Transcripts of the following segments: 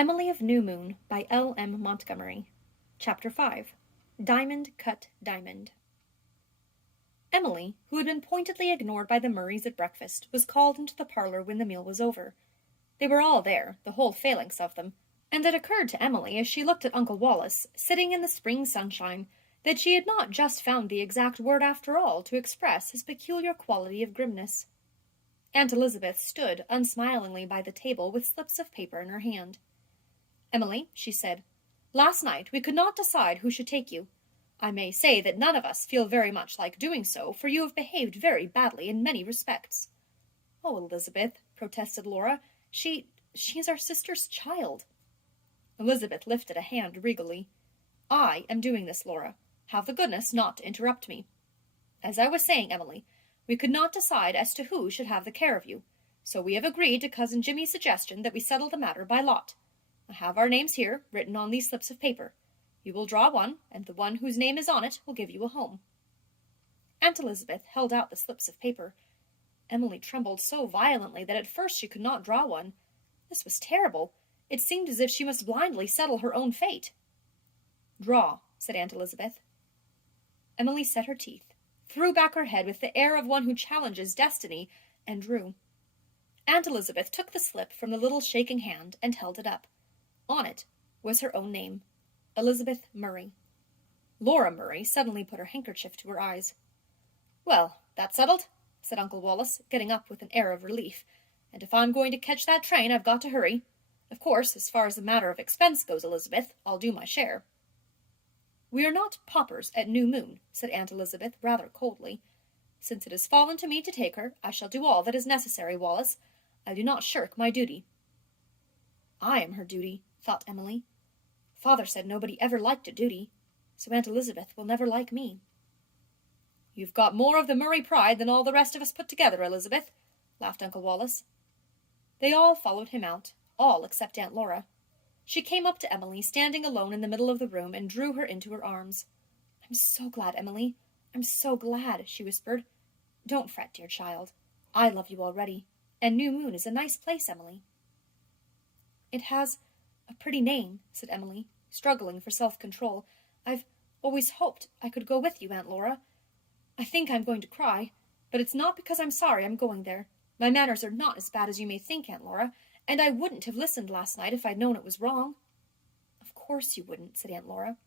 Emily of New Moon by L. M. Montgomery. Chapter 5. Diamond Cut Diamond. Emily, who had been pointedly ignored by the Murrays at breakfast, was called into the parlor when the meal was over. They were all there, the whole phalanx of them, and it occurred to Emily as she looked at Uncle Wallace, sitting in the spring sunshine, that she had not just found the exact word after all to express his peculiar quality of grimness. Aunt Elizabeth stood unsmilingly by the table with slips of paper in her hand. "Emily," she said, "last night we could not decide who should take you. I may say that none of us feel very much like doing so, for you have behaved very badly in many respects." "Oh, Elizabeth," protested Laura, she is our sister's child." Elizabeth lifted a hand regally. "I am doing this, Laura. Have the goodness not to interrupt me. As I was saying, Emily, we could not decide as to who should have the care of you, so we have agreed to Cousin Jimmy's suggestion that we settle the matter by lot. I have our names here, written on these slips of paper. You will draw one, and the one whose name is on it will give you a home." Aunt Elizabeth held out the slips of paper. Emily trembled so violently that at first she could not draw one. This was terrible. It seemed as if she must blindly settle her own fate. "Draw," said Aunt Elizabeth. Emily set her teeth, threw back her head with the air of one who challenges destiny, and drew. Aunt Elizabeth took the slip from the little shaking hand and held it up. On it was her own name, Elizabeth Murray. Laura Murray suddenly put her handkerchief to her eyes. "Well, that's settled," said Uncle Wallace, getting up with an air of relief, "and if I'm going to catch that train, I've got to hurry. Of course, as far as the matter of expense goes, Elizabeth, I'll do my share." "We are not paupers at New Moon," said Aunt Elizabeth rather coldly. "Since it has fallen to me to take her, I shall do all that is necessary, Wallace. I do not shirk my duty." "I am her duty," thought Emily. "Father said nobody ever liked a duty, so Aunt Elizabeth will never like me." "You've got more of the Murray pride than all the rest of us put together, Elizabeth," laughed Uncle Wallace. They all followed him out, all except Aunt Laura. She came up to Emily, standing alone in the middle of the room, and drew her into her arms. "I'm so glad, Emily. I'm so glad," she whispered. "Don't fret, dear child. I love you already, and New Moon is a nice place, Emily." "It has a pretty name," said Emily, struggling for self-control. "I've always hoped I could go with you, Aunt Laura. I think I'm going to cry, but it's not because I'm sorry I'm going there. My manners are not as bad as you may think, Aunt Laura, and I wouldn't have listened last night if I'd known it was wrong." "Of course you wouldn't," said Aunt Laura.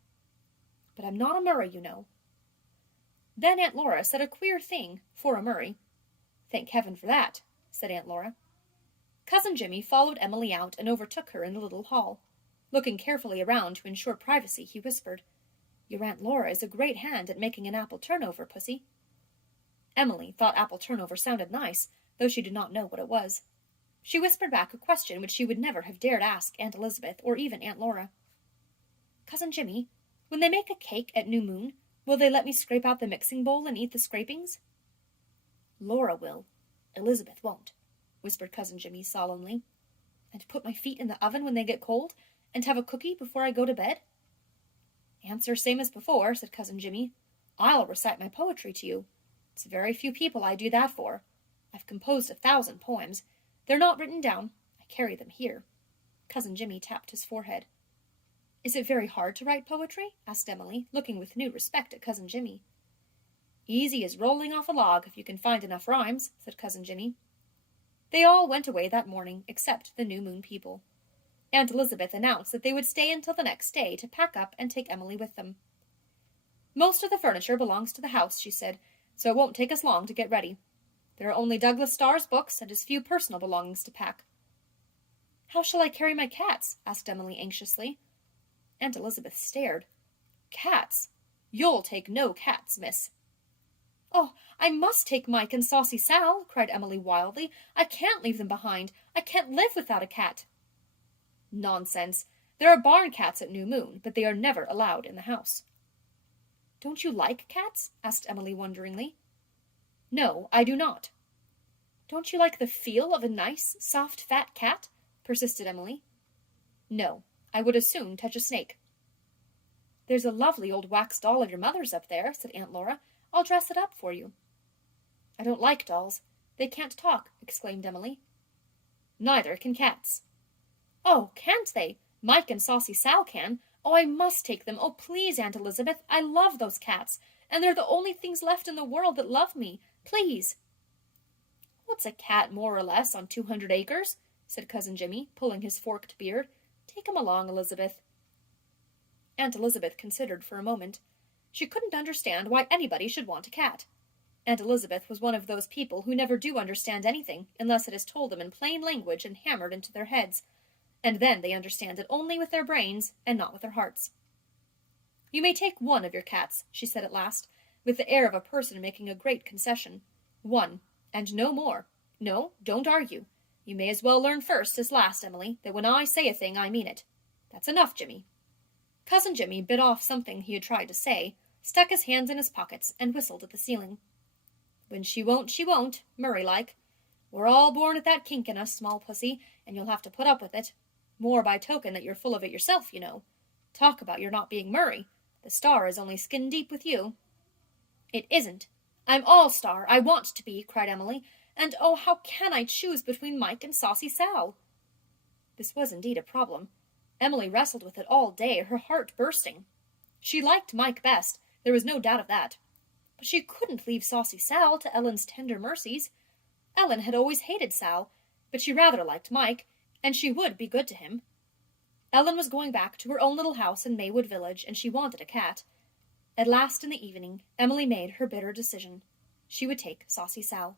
"But I'm not a Murray, you know." Then Aunt Laura said a queer thing for a Murray. "Thank heaven for that," said Aunt Laura. Cousin Jimmy followed Emily out and overtook her in the little hall. Looking carefully around to ensure privacy, he whispered, "Your Aunt Laura is a great hand at making an apple turnover, Pussy." Emily thought apple turnover sounded nice, though she did not know what it was. She whispered back a question which she would never have dared ask Aunt Elizabeth or even Aunt Laura. "Cousin Jimmy, when they make a cake at New Moon, will they let me scrape out the mixing bowl and eat the scrapings?" "Laura will. Elizabeth won't," whispered Cousin Jimmy solemnly. "And put my feet in the oven when they get cold, and have a cookie before I go to bed?" "Answer same as before," said Cousin Jimmy. "I'll recite my poetry to you. It's very few people I do that for. I've composed 1,000 poems. They're not written down. I carry them here." Cousin Jimmy tapped his forehead. "Is it very hard to write poetry?" asked Emily, looking with new respect at Cousin Jimmy. "Easy as rolling off a log, if you can find enough rhymes," said Cousin Jimmy. They all went away that morning, except the New Moon people. Aunt Elizabeth announced that they would stay until the next day to pack up and take Emily with them. "Most of the furniture belongs to the house," she said, "so it won't take us long to get ready. There are only Douglas Starr's books and as few personal belongings to pack." "How shall I carry my cats?" asked Emily anxiously. Aunt Elizabeth stared. "Cats? You'll take no cats, miss." "Oh, I must take Mike and Saucy Sal," cried Emily wildly. "I can't leave them behind. I can't live without a cat." "Nonsense. There are barn cats at New Moon, but they are never allowed in the house." "Don't you like cats?" asked Emily wonderingly. "No, I do not." "Don't you like the feel of a nice, soft, fat cat?" persisted Emily. "No, I would as soon touch a snake." "There's a lovely old wax doll of your mother's up there," said Aunt Laura. "I'll dress it up for you." "I don't like dolls. They can't talk," exclaimed Emily. "Neither can cats." Oh, can't they? Mike and Saucy Sal can. Oh, I must take them. Oh, please, Aunt Elizabeth. I love those cats, and they're the only things left in the world that love me. Please. What's a cat more or less on 200 acres? Said Cousin Jimmy, pulling his forked beard. Take him along, Elizabeth. Aunt Elizabeth considered for a moment. She couldn't understand why anybody should want a cat. Aunt Elizabeth was one of those people who never do understand anything unless it is told them in plain language and hammered into their heads, and then they understand it only with their brains and not with their hearts. You may take one of your cats, she said at last, with the air of a person making a great concession. One, and no more. No, don't argue. You may as well learn first as last, Emily, that when I say a thing, I mean it. That's enough, Jimmy. Cousin Jimmy bit off something he had tried to say, stuck his hands in his pockets, and whistled at the ceiling. When she won't, Murray-like. We're all born with that kink in us, small pussy, and you'll have to put up with it. More by token that you're full of it yourself, you know. Talk about your not being Murray. The star is only skin deep with you. It isn't. I'm all star. I want to be, cried Emily. And oh, how can I choose between Mike and Saucy Sal? This was indeed a problem. Emily wrestled with it all day, her heart bursting. She liked Mike best, there was no doubt of that. But she couldn't leave Saucy Sal to Ellen's tender mercies. Ellen had always hated Sal, but she rather liked Mike, and she would be good to him. Ellen was going back to her own little house in Maywood Village, and she wanted a cat. At last in the evening, Emily made her bitter decision. She would take Saucy Sal.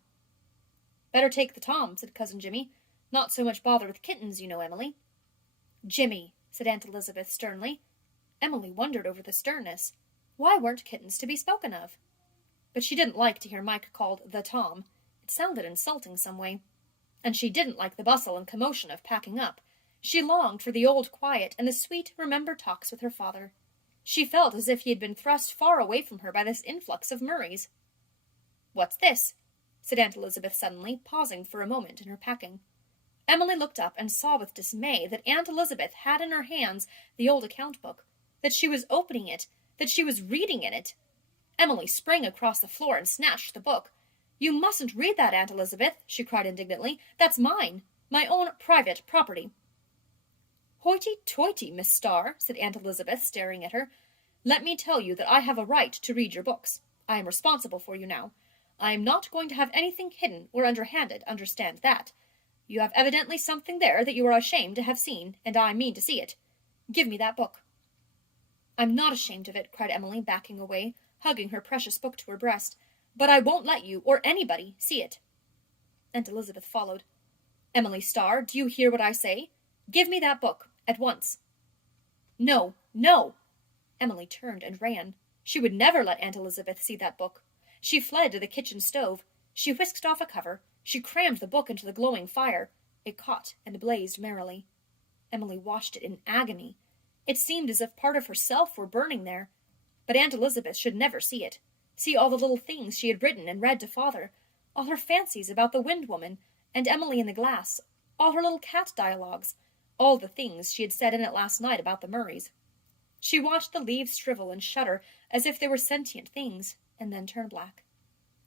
Better take the Tom, said Cousin Jimmy. Not so much bother with kittens, you know, Emily. Jimmy, said Aunt Elizabeth sternly. Emily wondered over the sternness. Why weren't kittens to be spoken of? But she didn't like to hear Mike called the Tom. It sounded insulting some way. And she didn't like the bustle and commotion of packing up. She longed for the old quiet and the sweet, remembered talks with her father. She felt as if he had been thrust far away from her by this influx of Murrays. What's this? Said Aunt Elizabeth suddenly, pausing for a moment in her packing. Emily looked up and saw with dismay that Aunt Elizabeth had in her hands the old account book, that she was opening it, that she was reading in it. Emily sprang across the floor and snatched the book. You mustn't read that, Aunt Elizabeth, she cried indignantly. That's mine, my own private property. Hoity-toity, Miss Starr, said Aunt Elizabeth, staring at her. Let me tell you that I have a right to read your books. I am responsible for you now. I am not going to have anything hidden or underhanded, understand that. You have evidently something there that you are ashamed to have seen, and I mean to see it. Give me that book. I'm not ashamed of it, cried Emily, backing away, hugging her precious book to her breast, but I won't let you, or anybody, see it. Aunt Elizabeth followed. Emily Starr, do you hear what I say? Give me that book, at once. No, no! Emily turned and ran. She would never let Aunt Elizabeth see that book. She fled to the kitchen stove. She whisked off a cover. She crammed the book into the glowing fire. It caught and blazed merrily. Emily watched it in agony. It seemed as if part of herself were burning there. But Aunt Elizabeth should never see it. See all the little things she had written and read to Father, all her fancies about the Wind Woman and Emily in the Glass, all her little cat dialogues, all the things she had said in it last night about the Murrays. She watched the leaves shrivel and shudder as if they were sentient things, and then turn black.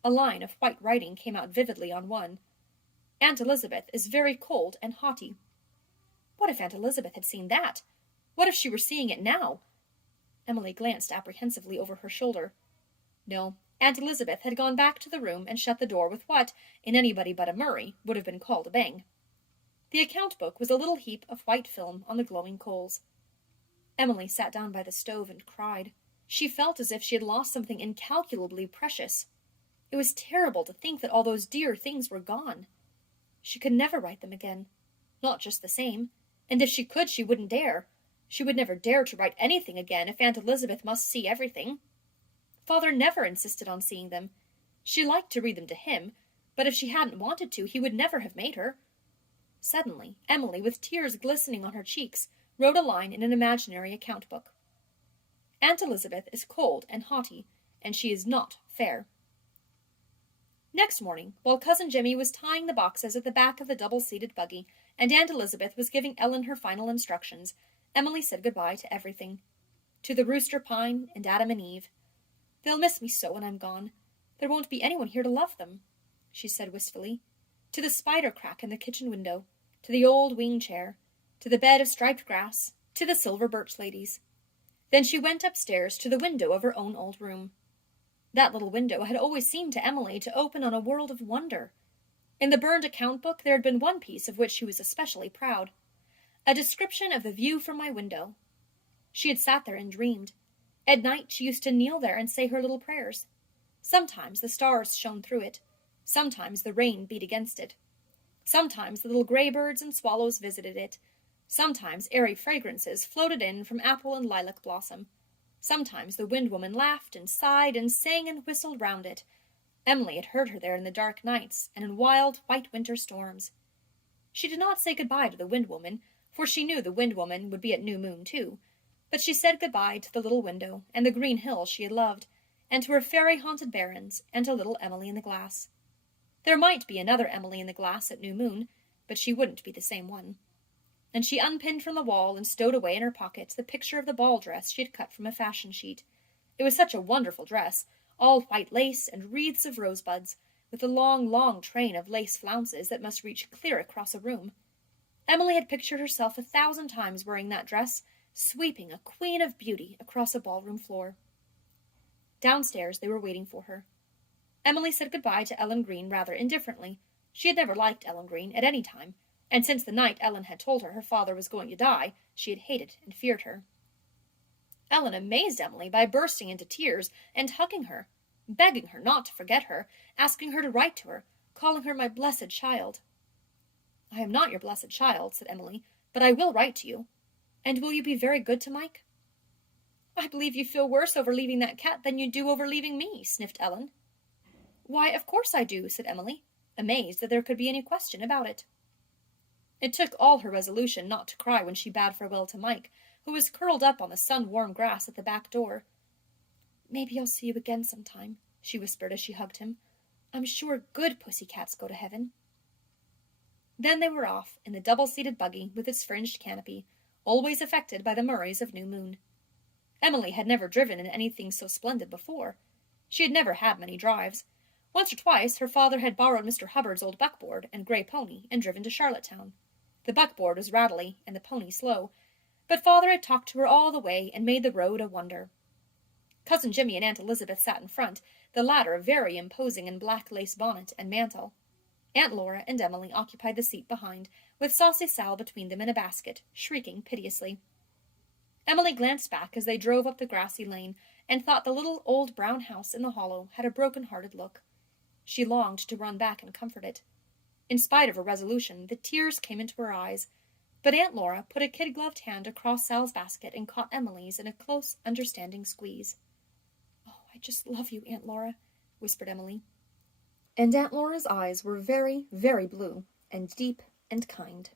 A line of white writing came out vividly on one. Aunt Elizabeth is very cold and haughty. What if Aunt Elizabeth had seen that? What if she were seeing it now? Emily glanced apprehensively over her shoulder. No, Aunt Elizabeth had gone back to the room and shut the door with what, in anybody but a Murray, would have been called a bang. The account book was a little heap of white film on the glowing coals. Emily sat down by the stove and cried. She felt as if she had lost something incalculably precious. It was terrible to think that all those dear things were gone. She could never write them again. Not just the same. And if she could, she wouldn't dare. She would never dare to write anything again if Aunt Elizabeth must see everything. Father never insisted on seeing them. She liked to read them to him, but if she hadn't wanted to, he would never have made her. Suddenly, Emily, with tears glistening on her cheeks, wrote a line in an imaginary account book. Aunt Elizabeth is cold and haughty, and she is not fair. Next morning, while Cousin Jimmy was tying the boxes at the back of the double-seated buggy, and Aunt Elizabeth was giving Ellen her final instructions, Emily said goodbye to everything. To the rooster pine and Adam and Eve. They'll miss me so when I'm gone. There won't be anyone here to love them, she said wistfully. To the spider crack in the kitchen window, to the old wing chair. to the bed of striped grass, to the silver birch ladies. Then she went upstairs to the window of her own old room. That little window had always seemed to Emily to open on a world of wonder. In the burned account book there had been one piece of which she was especially proud, a description of the view from my window. She had sat there and dreamed. At night she used to kneel there and say her little prayers. Sometimes the stars shone through it. Sometimes the rain beat against it. Sometimes the little gray birds and swallows visited it. Sometimes airy fragrances floated in from apple and lilac blossom. Sometimes the wind-woman laughed and sighed and sang and whistled round it. Emily had heard her there in the dark nights and in wild white winter storms. She did not say good-bye to the wind-woman, for she knew the wind-woman would be at new moon too, but she said good-bye to the little window and the green hill she had loved, and to her fairy-haunted barrens, and to little Emily in the glass. There might be another Emily in the glass at new moon, but she wouldn't be the same one. And she unpinned from the wall and stowed away in her pocket the picture of the ball dress she had cut from a fashion sheet. It was such a wonderful dress, all white lace and wreaths of rosebuds, with a long, long train of lace flounces that must reach clear across a room. Emily had pictured herself 1,000 times wearing that dress, sweeping a queen of beauty across a ballroom floor. Downstairs they were waiting for her. Emily said good-bye to Ellen Green rather indifferently. She had never liked Ellen Green at any time, and since the night Ellen had told her father was going to die, she had hated and feared her. Ellen amazed Emily by bursting into tears and hugging her, begging her not to forget her, asking her to write to her, calling her my blessed child. "I am not your blessed child," said Emily, "but I will write to you. And will you be very good to Mike?" "I believe you feel worse over leaving that cat than you do over leaving me," sniffed Ellen. "Why, of course I do," said Emily, amazed that there could be any question about it. It took all her resolution not to cry when she bade farewell to Mike, who was curled up on the sun-warm grass at the back door. "Maybe I'll see you again sometime," she whispered as she hugged him. "I'm sure good pussy-cats go to heaven." Then they were off in the double-seated buggy with its fringed canopy, always affected by the Murrays of New Moon. Emily had never driven in anything so splendid before. She had never had many drives. Once or twice her father had borrowed Mr. Hubbard's old buckboard and grey pony and driven to Charlottetown. The buckboard was rattly and the pony slow, but father had talked to her all the way and made the road a wonder. Cousin Jimmy and Aunt Elizabeth sat in front, the latter very imposing in black lace bonnet and mantle. Aunt Laura and Emily occupied the seat behind, with Saucy Sal between them in a basket, shrieking piteously. Emily glanced back as they drove up the grassy lane, and thought the little old brown house in the hollow had a broken-hearted look. She longed to run back and comfort it. In spite of her resolution, the tears came into her eyes, but Aunt Laura put a kid-gloved hand across Sal's basket and caught Emily's in a close, understanding squeeze. "Oh, I just love you, Aunt Laura," whispered Emily. And Aunt Laura's eyes were very, very blue, and deep and kind.